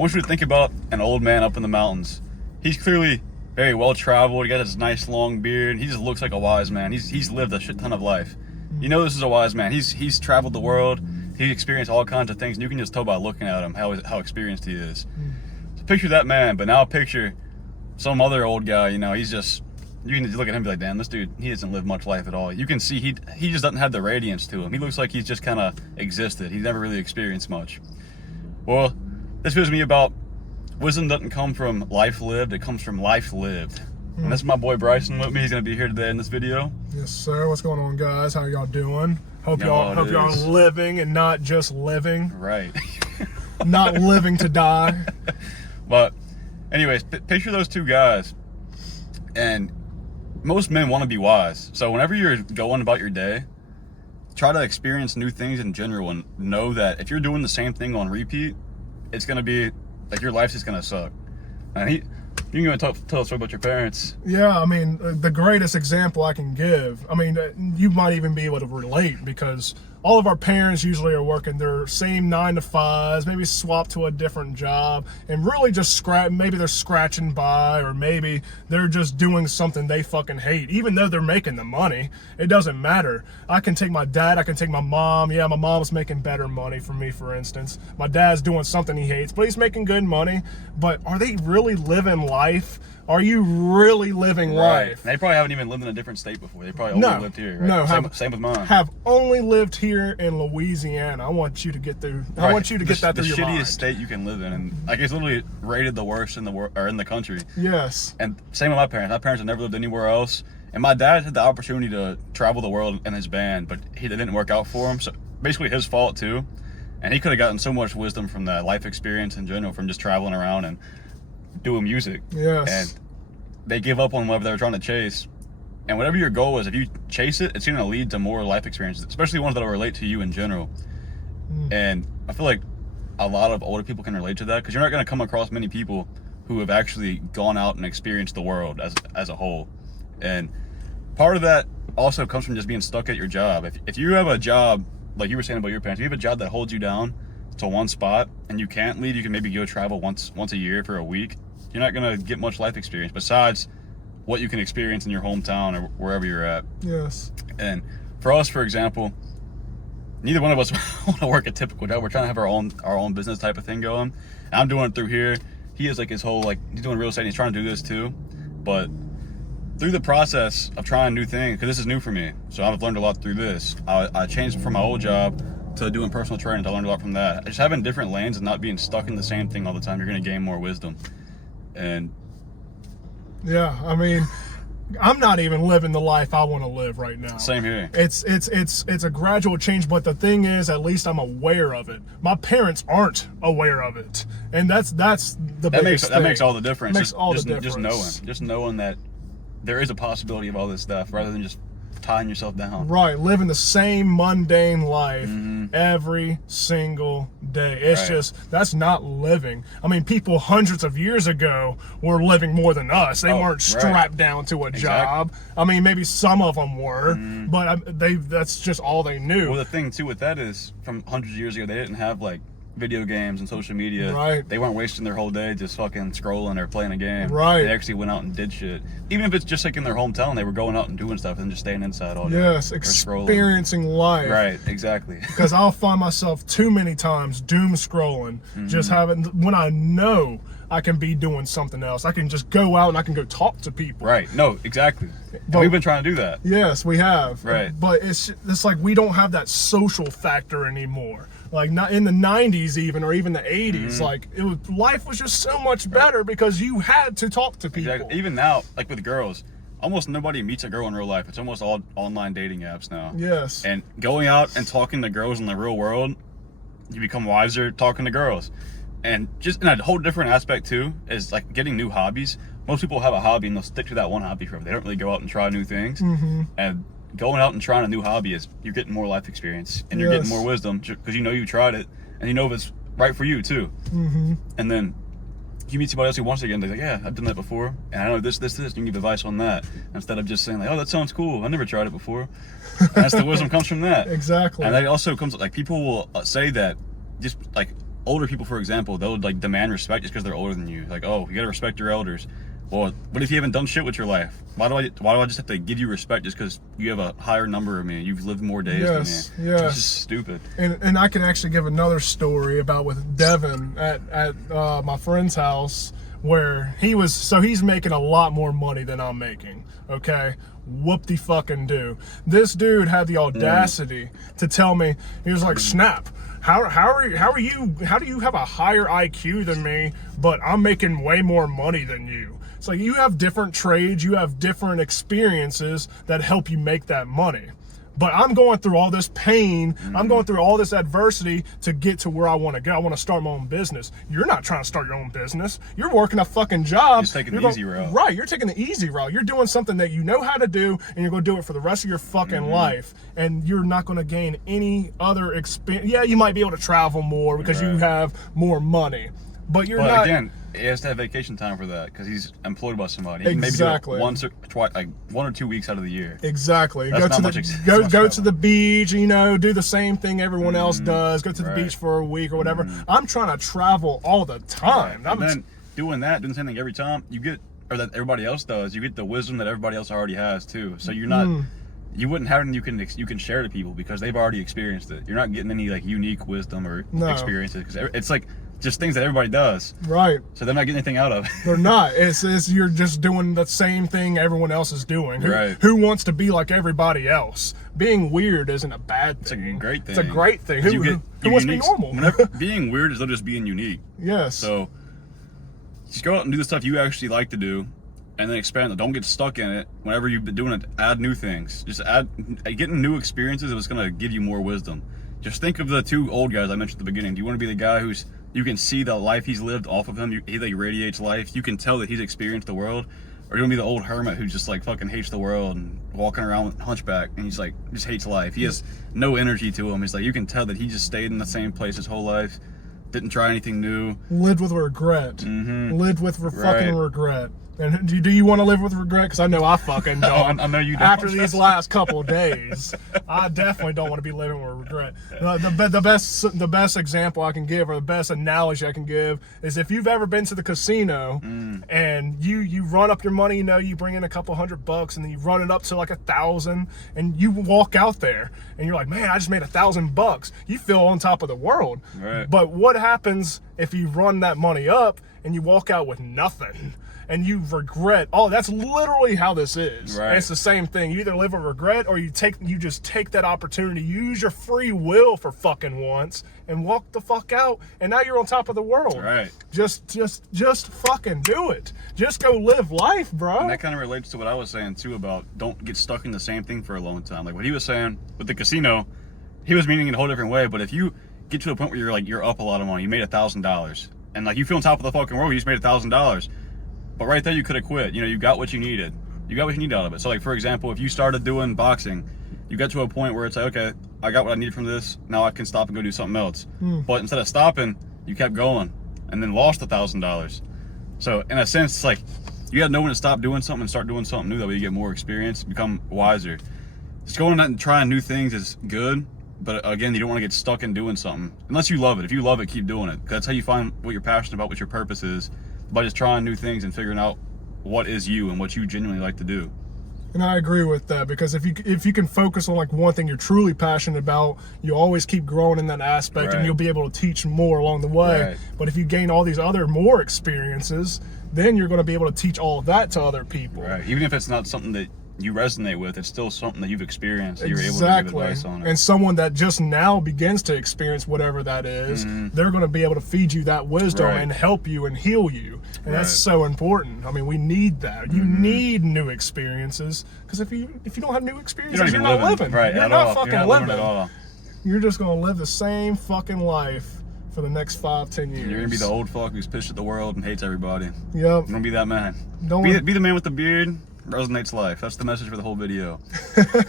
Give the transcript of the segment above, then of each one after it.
want you to think about an old man up in the mountains. He's clearly very well traveled. He got his nice long beard. He just looks like a wise man. He's lived a shit ton of life. You know this is a wise man. He's traveled the world. He's experienced all kinds of things, and you can just tell by looking at him how experienced he is. So picture that man, but now picture some other old guy. You know, he's just, you can just look at him and be like, damn, this dude, he doesn't live much life at all. You can see he just doesn't have the radiance to him. He looks like he's just kind of existed. He's never really experienced much. Well, this gives me about wisdom doesn't come from life lived, it comes from life lived. And this is my boy Bryson with me. He's gonna be here today in this video. Yes, sir. What's going on, guys? How y'all doing? Hope y'all are living and not just living. Right. Not living to die. But anyways, picture those two guys. And most men want to be wise. So whenever you're going about your day, try to experience new things in general and know that if you're doing the same thing on repeat, it's gonna be like your life's just gonna suck. And you can go and tell us about your parents. Yeah, I mean, the greatest example I can give, I mean, you might even be able to relate because all of our parents usually are working their same 9 to 5s, maybe swap to a different job, and really just maybe they're scratching by, or maybe they're just doing something they fucking hate. Even though they're making the money, it doesn't matter. I can take my dad, I can take my mom. Yeah, my mom's making better money for me, for instance. My dad's doing something he hates, but he's making good money. But are they really living life? Are you really living life? They probably haven't even lived in a different state before. They probably only lived here, right? No, same with mine. Have only lived here in Louisiana. I want you to get through. Right. I want you to get that through your mind. The shittiest state you can live in, and like it's literally rated the worst in the world or in the country. Yes. And same with my parents. My parents have never lived anywhere else, and my dad had the opportunity to travel the world in his band, but it didn't work out for him. So basically, his fault too. And he could have gotten so much wisdom from that life experience in general, from just traveling around and doing music. Yes. And they give up on whatever they were trying to chase. And whatever your goal is, if you chase it, it's going to lead to more life experiences, especially ones that will relate to you in general. And I feel like a lot of older people can relate to that because you're not going to come across many people who have actually gone out and experienced the world as a whole. And part of that also comes from just being stuck at your job. If you have a job, like you were saying about your parents, if you have a job that holds you down to one spot and you can't leave, you can maybe go travel once a year for a week. You're not going to get much life experience besides what you can experience in your hometown or wherever you're at. Yes. And for us, for example, neither one of us want to work a typical job. We're trying to have our own business type of thing going. And I'm doing it through here. He has like his whole, like, he's doing real estate and he's trying to do this too. But through the process of trying new things, because this is new for me, so I've learned a lot through this. I changed from my old job to doing personal training. I learned a lot from that. Just having different lanes and not being stuck in the same thing all the time, you're going to gain more wisdom. And yeah, I mean, I'm not even living the life I want to live right now. Same here. It's a gradual change, but the thing is, at least I'm aware of it. My parents aren't aware of it, and that's the biggest thing. That makes all the difference. Just knowing that there is a possibility of all this stuff, rather than just tying yourself down. Right, living the same mundane life every single day. It's just, that's not living. I mean, people hundreds of years ago were living more than us. They weren't strapped down to a job. I mean, maybe some of them were, but that's just all they knew. Well, the thing too with that is, from hundreds of years ago, they didn't have like video games and social media. Right. They weren't wasting their whole day just fucking scrolling or playing a game. Right. They actually went out and did shit. Even if it's just like in their hometown, they were going out and doing stuff and just staying inside all day. Yes, experiencing life. Right, exactly. Because I'll find myself too many times doom scrolling, just having, when I know I can be doing something else. I can just go out and I can go talk to people. Right. No, exactly. But we've been trying to do that. Yes, we have. Right. But it's like we don't have that social factor anymore. Like, not in the 90s even, or even the 80s. Like, life was just so much better because you had to talk to people. Exactly. Even now, like with girls, almost nobody meets a girl in real life. It's almost all online dating apps now. Yes. And going out and talking to girls in the real world, you become wiser talking to girls. And just in a whole different aspect too, is like getting new hobbies. Most people have a hobby and they'll stick to that one hobby forever. They don't really go out and try new things. And going out and trying a new hobby is, you're getting more life experience and you're getting more wisdom because you know you tried it and you know if it's right for you too. And then you meet somebody else who wants it again, they're like, yeah, I've done that before and I know this, you can give advice on that instead of just saying like, oh, that sounds cool, I never tried it before. And that's the wisdom comes from that. Exactly. And that also comes, like, people will say that just like older people, for example, they'll like demand respect just because they're older than you. Like, oh, you gotta respect your elders. Well, what if you haven't done shit with your life? Why do I just have to give you respect just because you have a higher number of me? You've lived more days than me. Yes. It's just stupid. And I can actually give another story about with Devin at my friend's house, where he's making a lot more money than I'm making. Okay, whoop-de-fucking-do. This dude had the audacity to tell me, he was like, Snap, how do you have a higher IQ than me, but I'm making way more money than you? It's like, you have different trades, you have different experiences that help you make that money. But I'm going through all this pain, I'm going through all this adversity to get to where I want to go. I want to start my own business. You're not trying to start your own business. You're working a fucking job. You're just taking the easy route. Right, you're taking the easy route. You're doing something that you know how to do, and you're going to do it for the rest of your fucking life. And you're not going to gain any other experience. Yeah, you might be able to travel more because you have more money. But you're not. Again, he has to have vacation time for that because he's employed by somebody. He Exactly. can maybe do it once or 1 or 2 weeks out of the year. Exactly. That's Go to the beach, you know, do the same thing everyone else does. Go to the beach for a week or whatever. I'm trying to travel all the time. And then doing the same thing every time, you get, or that everybody else does, you get the wisdom that everybody else already has too. So you're not, you wouldn't have anything you can share to people because they've already experienced it. You're not getting any like unique wisdom or experiences because it's like just things that everybody does. Right. So they're not getting anything out of it. They're not. It's you're just doing the same thing everyone else is doing. Who wants to be like everybody else? Being weird isn't a bad thing. It's a great thing. It's a great thing. Who wants to be normal? Being weird is not just being unique. Yes. So just go out and do the stuff you actually like to do, and then expand it. Don't get stuck in it. Whenever you've been doing it, add new things. Just getting new experiences is going to give you more wisdom. Just think of the 2 old guys I mentioned at the beginning. Do you want to be the guy who's, you can see the life he's lived off of him, he like radiates life, you can tell that he's experienced the world? Or you want to be the old hermit who just like fucking hates the world and walking around with hunchback and he's like, just hates life. He has no energy to him. He's like, you can tell that he just stayed in the same place his whole life, didn't try anything new. Lived with regret. Lived with fucking regret. And do you want to live with regret? Because I know I fucking don't. I know you don't. After these last couple of days, I definitely don't want to be living with regret. The best example I can give, or the best analogy I can give, is if you've ever been to the casino and you run up your money, you know, you bring in a couple $100 and then you run it up to like 1,000, and you walk out there and you're like, man, I just made $1,000. You feel on top of the world. Right. But what happens if you run that money up and you walk out with nothing? And you regret. Oh, that's literally how this is. Right. And it's the same thing. You either live with regret, or you just take that opportunity, use your free will for fucking once, and walk the fuck out. And now you're on top of the world. Right. Just fucking do it. Just go live life, bro. And that kind of relates to what I was saying too about don't get stuck in the same thing for a long time. Like what he was saying with the casino, he was meaning in a whole different way. But if you get to a point where you're up a lot of money, you made $1,000, and like you feel on top of the fucking world, you just made $1,000. But right there, you could have quit. You know, you got what you needed. You got what you needed out of it. So, like, for example, if you started doing boxing, you got to a point where it's like, okay, I got what I needed from this. Now I can stop and go do something else. But instead of stopping, you kept going and then lost $1,000. So, in a sense, it's like you got to know when to stop doing something and start doing something new. That way you get more experience, become wiser. Just going out and trying new things is good. But again, you don't want to get stuck in doing something. Unless you love it. If you love it, keep doing it. Because that's how you find what you're passionate about, what your purpose is. By just trying new things and figuring out what is you and what you genuinely like to do. And I agree with that, because if you can focus on like one thing you're truly passionate about, you'll always keep growing in that aspect, and you'll be able to teach more along the way. But if you gain all these other more experiences, then you're going to be able to teach all of that to other people. Right. Even if it's not something that you resonate with, it's still something that you've experienced. You're able to give advice on it. And someone that just now begins to experience whatever that is, they're going to be able to feed you that wisdom and help you and heal you. And that's so important. I mean, we need that. You need new experiences, because if you don't have new experiences, you're not living. Right. You're not fucking you're not living at all. You're just going to live the same fucking life for the next 5-10 years. You're going to be the old fuck who's pissed at the world and hates everybody. Yep. You're going to be that man. Be the man with the beard. Resonates life. That's the message for the whole video.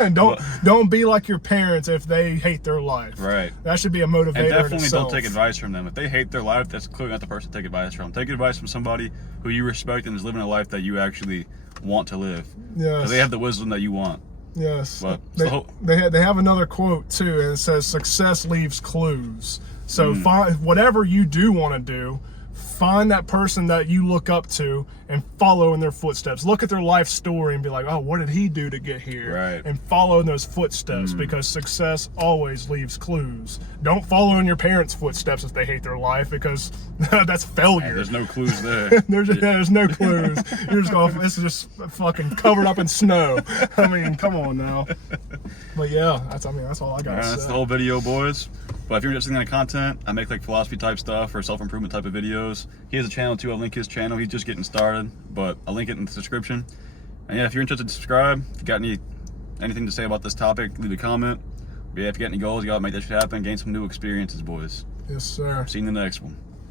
And don't be like your parents if they hate their life. Right. That should be a motivator. And definitely itself. don't take advice from them. If they hate their life, that's clearly not the person to take advice from. Take advice from somebody who you respect and is living a life that you actually want to live. Yes. Because they have the wisdom that you want. Yes. But they have another quote too, and it says, "Success leaves clues." So find whatever you do want to do. Find that person that you look up to and follow in their footsteps. Look at their life story and be like, oh, what did he do to get here? Right. And follow in those footsteps because success always leaves clues. Don't follow in your parents' footsteps if they hate their life because that's failure. Man, there's no clues there. There's no clues. You're just going, this is just fucking covered up in snow. I mean, come on now. But yeah, that's all I got to say. That's the whole video, boys. But if you're interested in that content, I make like philosophy type stuff or self-improvement type of videos. He has a channel too. I'll link his channel. He's just getting started, but I'll link it in the description. And yeah, if you're interested, subscribe. If you got anything to say about this topic, leave a comment. But yeah, if you got any goals, you gotta make that shit happen. Gain some new experiences, boys. Yes, sir. See you in the next one.